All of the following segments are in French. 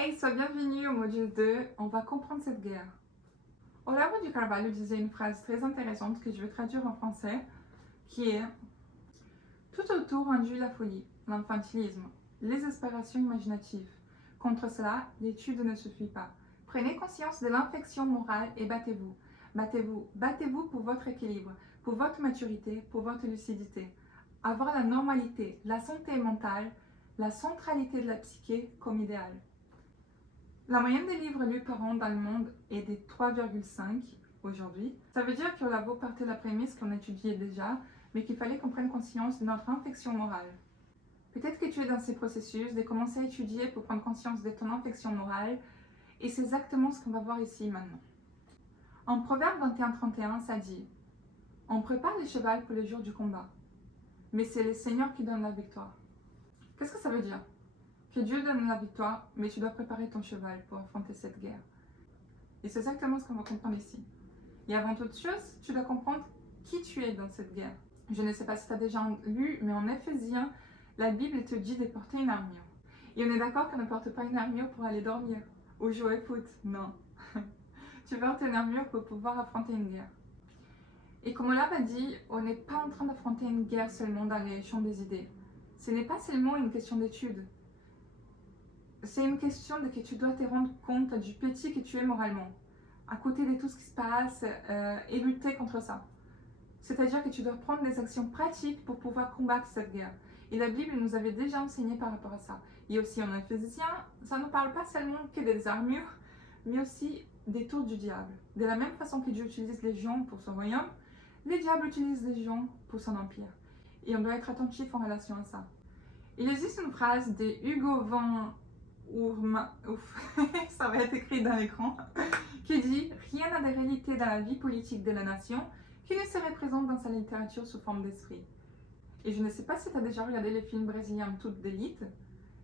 Hey, sois bienvenue au module 2, on va comprendre cette guerre. Olavo de Carvalho disait une phrase très intéressante que je vais traduire en français, qui est « Tout autour induit la folie, l'infantilisme, les aspirations imaginatives. Contre cela, l'étude ne suffit pas. Prenez conscience de l'infection morale et battez-vous. Battez-vous, battez-vous pour votre équilibre, pour votre maturité, pour votre lucidité. Avoir la normalité, la santé mentale, la centralité de la psyché comme idéal. » La moyenne des livres lus par an dans le monde est de 3,5 aujourd'hui. Ça veut dire qu'Olavo partait de la prémisse qu'on étudiait déjà, mais qu'il fallait qu'on prenne conscience de notre infection morale. Peut-être que tu es dans ces processus de commencer à étudier pour prendre conscience de ton infection morale, et c'est exactement ce qu'on va voir ici maintenant. En Proverbe 21-31, ça dit « On prépare le cheval pour le jour du combat, mais c'est le Seigneur qui donne la victoire. » Qu'est-ce que ça veut dire? Que Dieu donne la victoire, mais tu dois préparer ton cheval pour affronter cette guerre. Et c'est exactement ce qu'on va comprendre ici. Et avant toute chose, tu dois comprendre qui tu es dans cette guerre. Je ne sais pas si tu as déjà lu, mais en Éphésiens, la Bible te dit de porter une armure. Et on est d'accord qu'on ne porte pas une armure pour aller dormir ou jouer au foot. Non. Tu portes une armure pour pouvoir affronter une guerre. Et comme on l'a dit, on n'est pas en train d'affronter une guerre seulement dans les champs des idées. Ce n'est pas seulement une question d'étude. C'est une question de que tu dois te rendre compte du petit que tu es moralement, à côté de tout ce qui se passe, et lutter contre ça. C'est-à-dire que tu dois prendre des actions pratiques pour pouvoir combattre cette guerre. Et la Bible nous avait déjà enseigné par rapport à ça. Et aussi en Éphésiens, ça ne parle pas seulement que des armures, mais aussi des tours du diable. De la même façon que Dieu utilise les gens pour son royaume, le diable utilise les gens pour son empire. Et on doit être attentif en relation à ça. Il existe une phrase de Hugo van ça va être écrit dans l'écran, qui dit « Rien n'a de réalité dans la vie politique de la nation qui ne serait présente dans sa littérature sous forme d'esprit. » Et je ne sais pas si tu as déjà regardé le film brésilien Toute d'élite,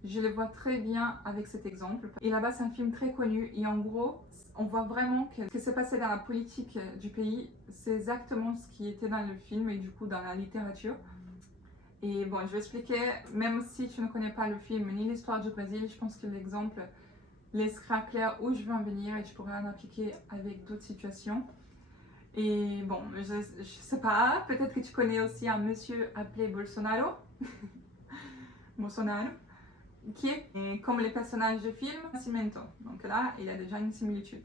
je le vois très bien avec cet exemple. Et là-bas, c'est un film très connu et en gros, on voit vraiment que ce qui s'est passé dans la politique du pays, c'est exactement ce qui était dans le film et du coup dans la littérature. Et bon, je vais expliquer, même si tu ne connais pas le film ni l'histoire du Brésil, je pense que l'exemple laissera clair où je veux en venir et tu pourras en appliquer avec d'autres situations. Et bon, je sais pas, peut-être que tu connais aussi un monsieur appelé Bolsonaro, Bolsonaro, qui est comme les personnages du film Nascimento. Donc là, il y a déjà une similitude.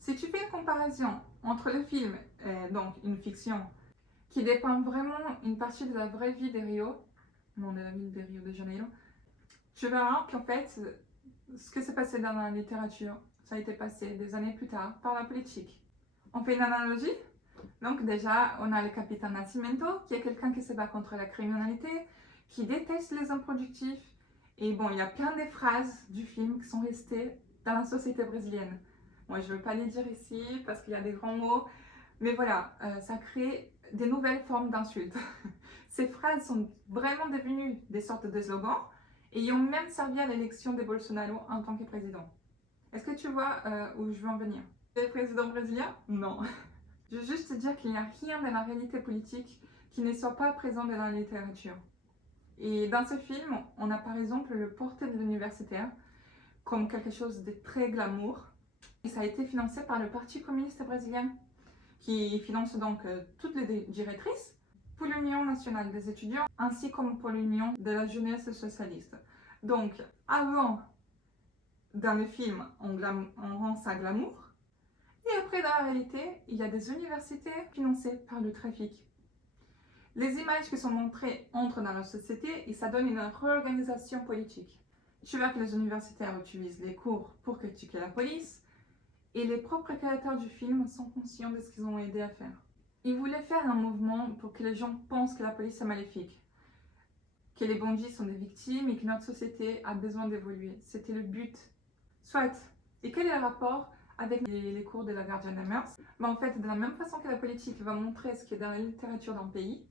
Si tu fais une comparaison entre le film, donc une fiction, qui dépend vraiment une partie de la vraie vie de Rio, non de la ville de Rio de Janeiro, tu verras qu'en fait, ce qui s'est passé dans la littérature, ça a été passé des années plus tard par la politique. On fait une analogie. Donc déjà, on a le capitaine Nascimento, qui est quelqu'un qui se bat contre la criminalité, qui déteste les hommes productifs. Et bon, il y a plein de phrases du film qui sont restées dans la société brésilienne. Moi, je ne veux pas les dire ici parce qu'il y a des grands mots, mais voilà, ça crée des nouvelles formes d'insultes. Ces phrases sont vraiment devenues des sortes de slogans et ont même servi à l'élection de Bolsonaro en tant que président. Est-ce que tu vois où je veux en venir? Le président brésilien? Non. Je veux juste te dire qu'il n'y a rien dans la réalité politique qui ne soit pas présent dans la littérature. Et dans ce film, on a par exemple le portrait de l'universitaire comme quelque chose de très glamour. Et ça a été financé par le Parti communiste brésilien, qui finance donc toutes les directrices pour l'Union nationale des étudiants, ainsi comme pour l'Union de la jeunesse socialiste. Donc, avant, dans le film, on rend ça glamour, et après, dans la réalité, il y a des universités financées par le trafic. Les images qui sont montrées entrent dans la société et ça donne une réorganisation politique. Tu vois que les universitaires utilisent les cours pour critiquer la police, et les propres créateurs du film sont conscients de ce qu'ils ont aidé à faire. Ils voulaient faire un mouvement pour que les gens pensent que la police est maléfique, que les bandits sont des victimes et que notre société a besoin d'évoluer. C'était le but. Soit. Et quel est le rapport avec les cours de la Guardian des Mœurs? En fait, de la même façon que la politique va montrer ce qui est dans la littérature d'un pays,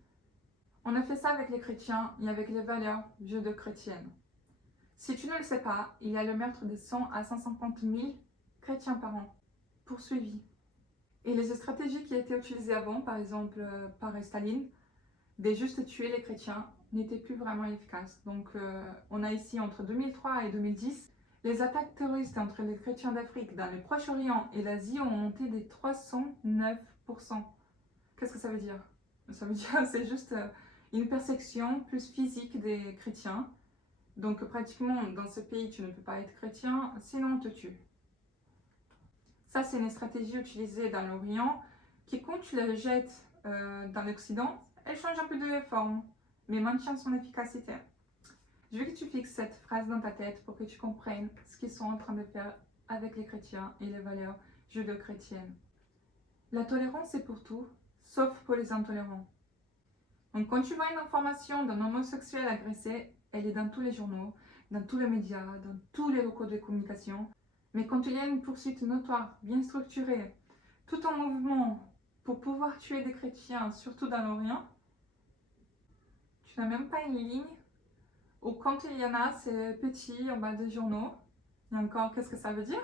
on a fait ça avec les chrétiens et avec les valeurs judéo-chrétiennes. Si tu ne le sais pas, il y a le meurtre de 100 à 150 000 chrétiens par an, poursuivis. Et les stratégies qui étaient utilisées avant, par exemple par Staline, de juste tuer les chrétiens, n'étaient plus vraiment efficaces. Donc on a ici entre 2003 et 2010 Les attaques terroristes entre les chrétiens d'Afrique dans le Proche-Orient et l'Asie ont monté de 309%. Qu'est-ce que ça veut dire? Ça veut dire c'est juste une persécution plus physique des chrétiens. Donc pratiquement dans ce pays tu ne peux pas être chrétien, sinon on te tue. Ça c'est une stratégie utilisée dans l'Orient qui quand tu la jettes dans l'Occident, elle change un peu de forme, mais maintient son efficacité. Je veux que tu fixes cette phrase dans ta tête pour que tu comprennes ce qu'ils sont en train de faire avec les chrétiens et les valeurs judéo-chrétiennes. La tolérance est pour tout, sauf pour les intolérants. Donc quand tu vois une information d'un homosexuel agressé, elle est dans tous les journaux, dans tous les médias, dans tous les locaux de communication. Mais quand il y a une poursuite notoire, bien structurée, tout en mouvement pour pouvoir tuer des chrétiens, surtout dans l'Orient, tu n'as même pas une ligne. Ou quand il y en a, c'est petit en bas des journaux. Et encore, qu'est-ce que ça veut dire?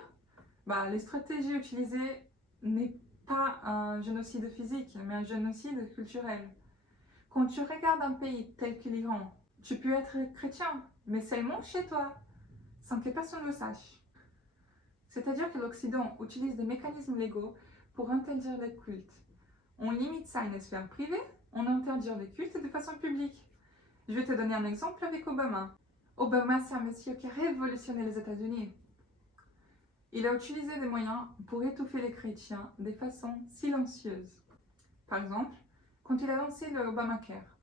Les stratégies utilisées n'est pas un génocide physique, mais un génocide culturel. Quand tu regardes un pays tel que l'Iran, tu peux être chrétien, mais seulement chez toi, sans que personne le sache. C'est-à-dire que l'Occident utilise des mécanismes légaux pour interdire les cultes. On limite ça à une sphère privée, on interdit les cultes de façon publique. Je vais te donner un exemple avec Obama. Obama, c'est un monsieur qui a révolutionné les États-Unis. Il a utilisé des moyens pour étouffer les chrétiens de façon silencieuse. Par exemple, quand il a lancé le Obamacare,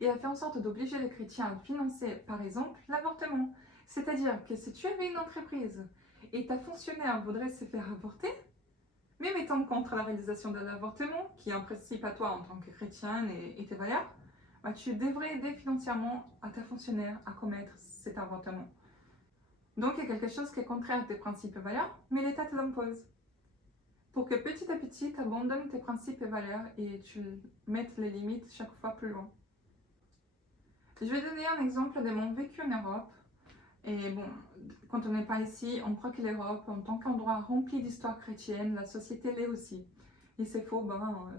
il a fait en sorte d'obliger les chrétiens à financer, par exemple, l'avortement. C'est-à-dire que si tu avais une entreprise et ta fonctionnaire voudrait se faire avorter, même étant contre la réalisation de l'avortement, qui est un principe à toi en tant que chrétienne et tes valeurs, tu devrais aider financièrement à ta fonctionnaire à commettre cet avortement. Donc il y a quelque chose qui est contraire à tes principes et valeurs, mais l'État te l'impose. Pour que petit à petit, tu abandonnes tes principes et valeurs et tu mettes les limites chaque fois plus loin. Je vais donner un exemple de mon vécu en Europe. Et bon, quand on n'est pas ici, on croit que l'Europe, en tant qu'endroit rempli d'histoire chrétienne, la société l'est aussi. Et c'est faux,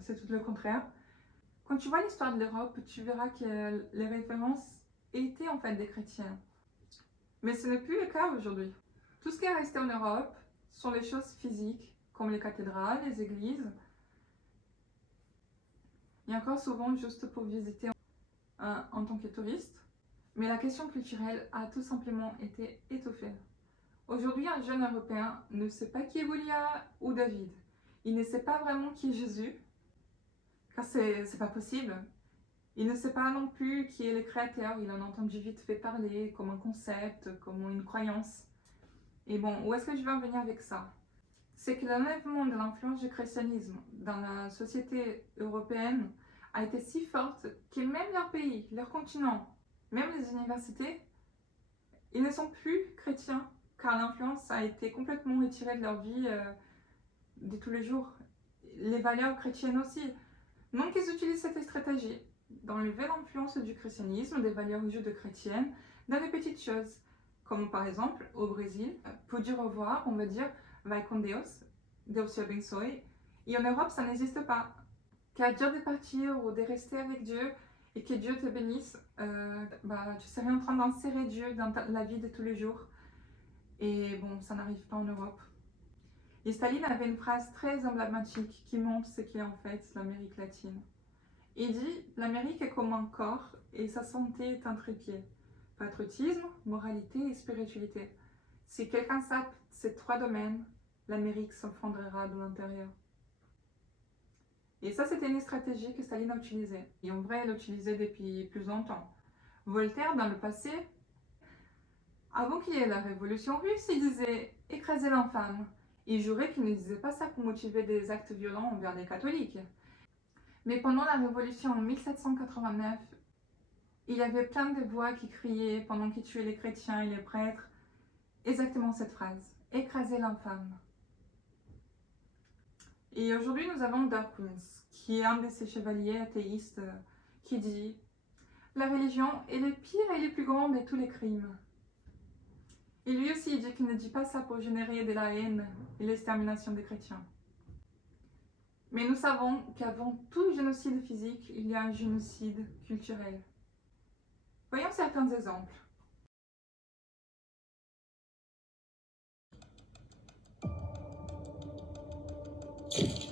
c'est tout le contraire. Quand tu vois l'histoire de l'Europe, tu verras que les références étaient en fait des chrétiens. Mais ce n'est plus le cas aujourd'hui. Tout ce qui est resté en Europe sont les choses physiques, comme les cathédrales, les églises. Et encore souvent juste pour visiter en tant que touriste. Mais la question culturelle a tout simplement été étoffée. Aujourd'hui, un jeune Européen ne sait pas qui est Goliath ou David. Il ne sait pas vraiment qui est Jésus, car c'est pas possible. Il ne sait pas non plus qui est le Créateur. Il en a entendu vite fait parler comme un concept, comme une croyance. Et bon, où est-ce que je vais en venir avec ça? C'est que l'enlèvement de l'influence du christianisme dans la société européenne a été si forte que même leur pays, leur continent, même les universités, ils ne sont plus chrétiens car l'influence a été complètement retirée de leur vie de tous les jours. Les valeurs chrétiennes aussi. Donc ils utilisent cette stratégie d'enlever l'influence du christianisme, des valeurs judéo-chrétiennes, dans les petites choses. Comme par exemple au Brésil, pour dire au revoir, on va dire vai com Deus, Deus te abençoe. Et en Europe, ça n'existe pas. Car dire de partir ou de rester avec Dieu et que Dieu te bénisse, tu serais en train d'insérer Dieu dans la vie de tous les jours. Et bon, ça n'arrive pas en Europe. Et Staline avait une phrase très emblématique qui montre ce qu'est en fait l'Amérique latine. Il dit « L'Amérique est comme un corps et sa santé est un trépied. Patriotisme, moralité et spiritualité. Si quelqu'un sape ces trois domaines, l'Amérique s'effondrera de l'intérieur. » Et ça, c'était une stratégie que Staline a utilisée. Et en vrai, elle l'a utilisée depuis plus longtemps. Voltaire, dans le passé, avant qu'il y ait la révolution russe, il disait « écraser l'infâme ». Il jurait qu'il ne disait pas ça pour motiver des actes violents envers les catholiques. Mais pendant la révolution en 1789, il y avait plein de voix qui criaient pendant qu'ils tuaient les chrétiens et les prêtres exactement cette phrase « écraser l'infâme ». Et aujourd'hui, nous avons Dawkins, qui est un de ces chevaliers athéistes qui dit « La religion est le pire et le plus grand de tous les crimes ». Et lui aussi, il dit qu'il ne dit pas ça pour générer de la haine et l'extermination des chrétiens. Mais nous savons qu'avant tout génocide physique, il y a un génocide culturel. Voyons certains exemples. Ciao.